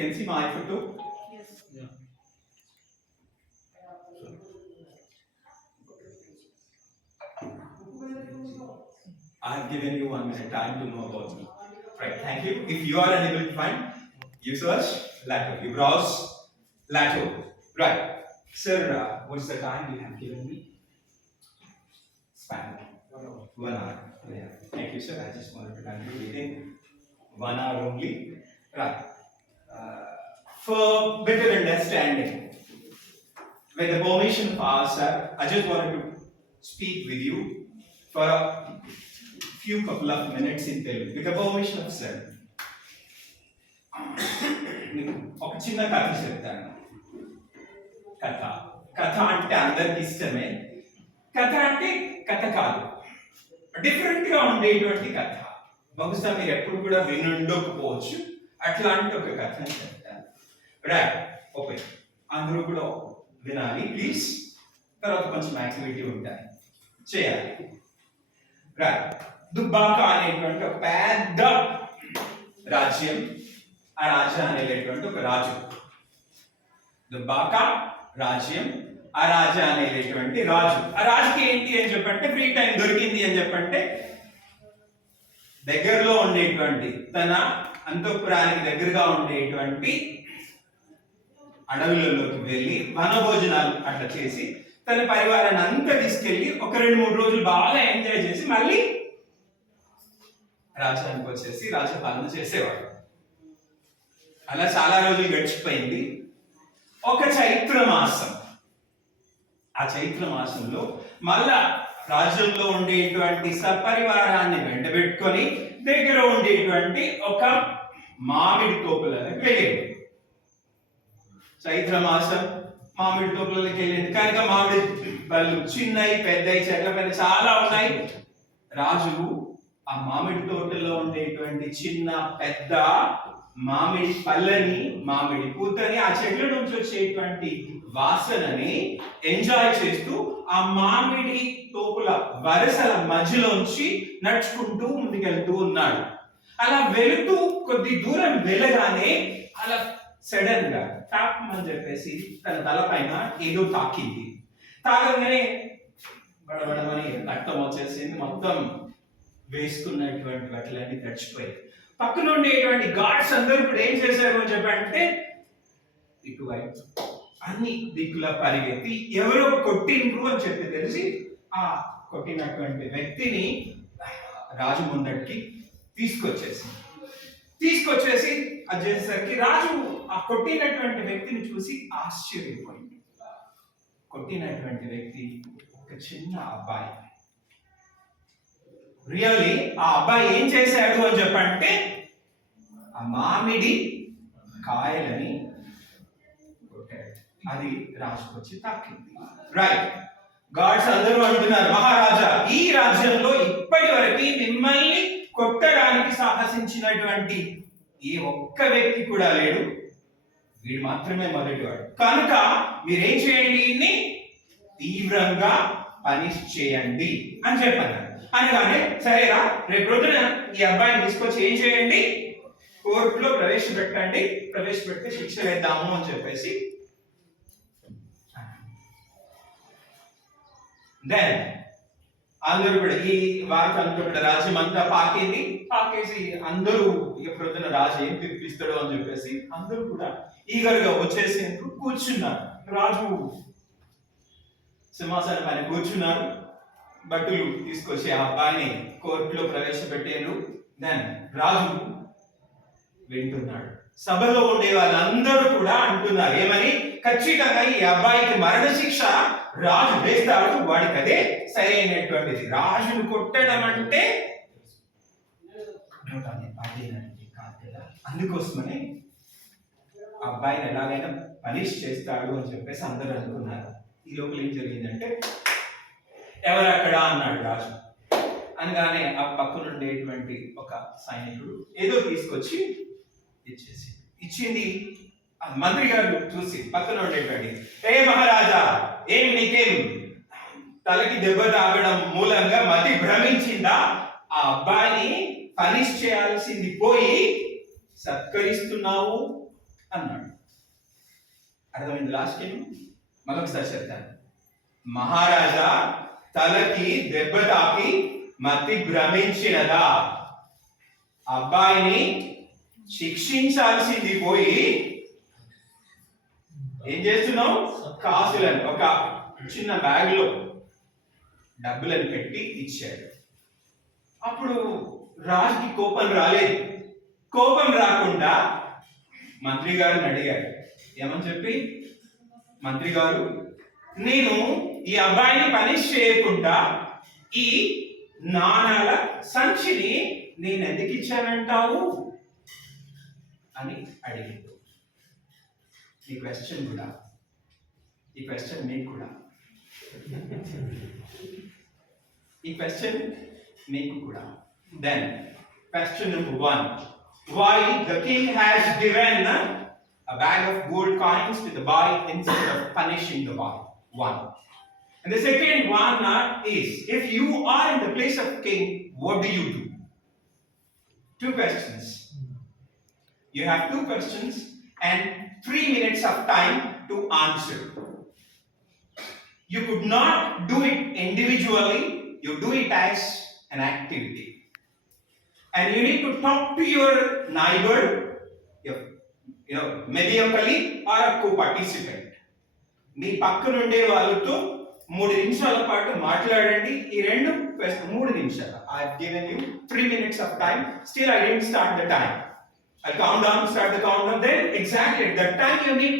can see my photo. Yes. Yeah. I have given you 1 minute time to know about me. Right, thank you. If you are unable to find, you search Lato. You browse Lato. Right. Sir, what's the time you have given me? Span. 1 hour. Yeah. Thank you, sir. I just wanted to conclude within 1 hour only. Right. For better understanding, with the permission of our sir, I just wanted to speak with you for a few couple of minutes in Telugu. With the permission of sir, ఒక చిన్న కథ చెప్తాను. కథ కథ అంటే అందరికి ఇష్టమే. కథ అంటే కథ కాదు, డిఫరెంట్ గా ఉండేటువంటి కథ. బహుశా మీరు ఎప్పుడు కూడా వినుండకపోవచ్చు. అట్లాంటి ఒక కథని చెప్తాను. రైట్, ఓకే, అందరూ కూడా వినాలి ప్లీజ్. తర్వాత కొంచెం యాక్టివిటీ ఉంటాయి, చేయాలి. రైట్, దుబ్బాక అనేటువంటి ఒక పెద్ద రాజ్యం, ఆ రాజ్యాన్ని వెళ్ళేటువంటి ఒక రాజు. దుబ్బాక రాజ్యం, ఆ రాజ్యాన్ని వెళ్ళేటువంటి రాజు. ఆ రాజుకి ఏంటి అని చెప్పంటే ఫ్రీ టైం దొరికింది అని చెప్పంటే దగ్గరలో ఉండేటువంటి తన అంతఃపురానికి దగ్గరగా ఉండేటువంటి అడవులలోకి వెళ్ళి వనభోజనాలు అట్లా చేసి తన పరివారాన్ని అంతా తీసుకెళ్లి ఒక 2-3 రోజులు బాగా ఎంజాయ్ చేసి మళ్ళీ రాజ్యానికి వచ్చేసి రాజ్యపాలన చేసేవాడు. అలా చాలా రోజులు గడిచిపోయింది. ఒక చైత్ర మాసం, ఆ చైత్ర మాసంలో మళ్ళా రాజ్యంలో ఉండేటువంటి సపరివారాన్ని వెంటబెట్టుకొని దగ్గర ఉండేటువంటి ఒక మామిడి తోపులకు వెళ్ళేది. చైత్ర మాసం మామిడి తోపులకి వెళ్ళేది కనుక మామిడి పళ్ళు చిన్నవి పెద్దవి చెట్ల పైన చాలా ఉన్నాయి. రాజు ఆ మామిడి తోటలో ఉండేటువంటి చిన్న పెద్ద మామిడి పళ్ళని, మామిడి పూతని, ఆ చెట్ల నుంచి వచ్చేటువంటి వాసనని ఎంజాయ్ చేస్తూ ఆ మామిడి తోపుల వరసల మధ్యలోంచి నడుచుకుంటూ ముందుకెళ్తూ ఉన్నాడు. అలా వెళుతూ కొద్ది దూరం వెళ్ళగానే అలా సడన్ గా టాప్ అని చెప్పేసి తన తలపైన ఏదో తాకింది. తాగగానే బడబడమని రక్తం వచ్చేసింది. మొత్తం వేసుకున్నటువంటి వాటిలన్నీ తడిచిపోయాయి. పక్కన ఉండేటువంటి గార్డ్స్ అందరూ కూడా ఏం చేశారు అని చెప్పంటే ఇటువైపు అన్ని దిక్కుల పరిగెత్తి ఎవరో కొట్టిండ్రు అని చెప్పి తెలిసి ఆ కొట్టినటువంటి వ్యక్తిని రాజు ముందటికి తీసుకొచ్చేసి అది చేసేసరికి రాజు ఆ కొట్టినటువంటి వ్యక్తిని చూసి ఆశ్చర్యపోయింది. కొట్టినటువంటి వ్యక్తి ఒక చిన్న అబ్బాయి. రియల్లీ ఆ అబ్బాయి ఏం చేశాడు అని చెప్పంటే ఆ మామిడి కాయలని కొట్టాడు. అది రాజుకొచ్చి తాకింది. రైట్, గార్డ్స్ అందరూ అంటున్నారు, మహారాజా, ఈ రాజ్యంలో ఇప్పటి వరకు మిమ్మల్ని కొట్టడానికి సాహసించినటువంటి ఏ ఒక్క వ్యక్తి కూడా లేడు. వీడు మాత్రమే మొదటివాడు. కనుక మీరేం చేయండి, తీవ్రంగా పనిష్ చేయండి అని చెప్పారు. అనగానే సరేరా, రేపు రోజున ఈ అబ్బాయిని తీసుకొచ్చి ఏం చేయండి, కోర్టులో ప్రవేశపెడితే శిక్ష వేద్దాము అని చెప్పేసి దెన్ అందరూ కూడా ఈ వార్త అంతా కూడా రాజ్యం అంతా పాకేసి అందరూ ఇక ప్రొద్దున రాజు ఏం తీర్పిస్తాడో అని చెప్పేసి అందరూ కూడా ఈగర్గా వచ్చేసేందుకు కూర్చున్నారు. రాజు సింహాసనం పైన కూర్చున్నారు. భటులు తీసుకొచ్చి ఆ అబ్బాయిని కోర్టులో ప్రవేశపెట్టారు. దెన్ రాజు వింటున్నాడు. సభలో ఉండే వాళ్ళందరూ కూడా అంటున్నారు ఏమని, ఖచ్చితంగా ఈ అబ్బాయికి మరణశిక్ష రాజు వేస్తాడు, వాడికి అదే సరైనటువంటిది. రాజును కొట్టడం అంటే అందుకోసమని అబ్బాయిని ఎలాగైనా పనిష్ చేస్తాడు అని చెప్పేసి అందరూ అనుకున్నారు. ఈ లోపల ఏం జరిగిందంటే, ఎవరక్కడ అన్నాడు రాజు. అనగానే ఆ పక్కన ఉండేటువంటి ఒక సైనికుడు ఏదో తీసుకొచ్చి ఇచ్చింది. మంత్రి గారు చూసి పక్కన ఉండేటువంటి, ఏ మహారాజా, ఏమి నీకేం తలకి దెబ్బ తాగడం మూలంగా మతి భ్రమించిందా? ఆ అబ్బాయిని పనిష్ చేయాల్సింది పోయి సత్కరిస్తున్నావు అన్నాడు. అర్థమైంది లాస్ట్ ఏం? మరొకసారి చెప్తాను. మహారాజా తలకి దెబ్బ తాకి మతి భ్రమించినదా? అబ్బాయిని శిక్షించాల్సింది పోయి ఏం చేస్తున్నావు? కాసులను ఒక చిన్న బ్యాగ్ లో డబ్బులను పెట్టి ఇచ్చాడు. అప్పుడు రాజుకి కోపం రాలేదు. కోపం రాకుండా మంత్రి గారిని అడిగాడు. ఏమని చెప్పి, మంత్రి గారు, నేను ఈ అబ్బాయిని పనిష్ చేయకుండా ఈ నాణాల సంచిని నేను ఎందుకు ఇచ్చానంటావు అని అడిగాడు. ఈ క్వశ్చన్ కూడా, ఈ క్వశ్చన్ మీకు కూడా, ఈ క్వశ్చన్ మీకు కూడా. Then question number 1, why the king has given a bag of gold coins to the boy instead of punishing the boy? 1. And the second one is, if you are in the place of king, what do you do? 2 questions. You have 2 questions and 3 minutes of time to answer. You could not do it individually, you do it as an activity. And you need to talk to your neighbor, maybe a colleague or a co-participant. మీ పక్కన ఉండే వాళ్ళతో 3 నిమిషాల పాటు మాట్లాడండి. ఈ 3 నిమిషాలు. I have given you 3 minutes of time. Still I didn't start the time. I'll count down, start the countdown. Then exactly at that time you need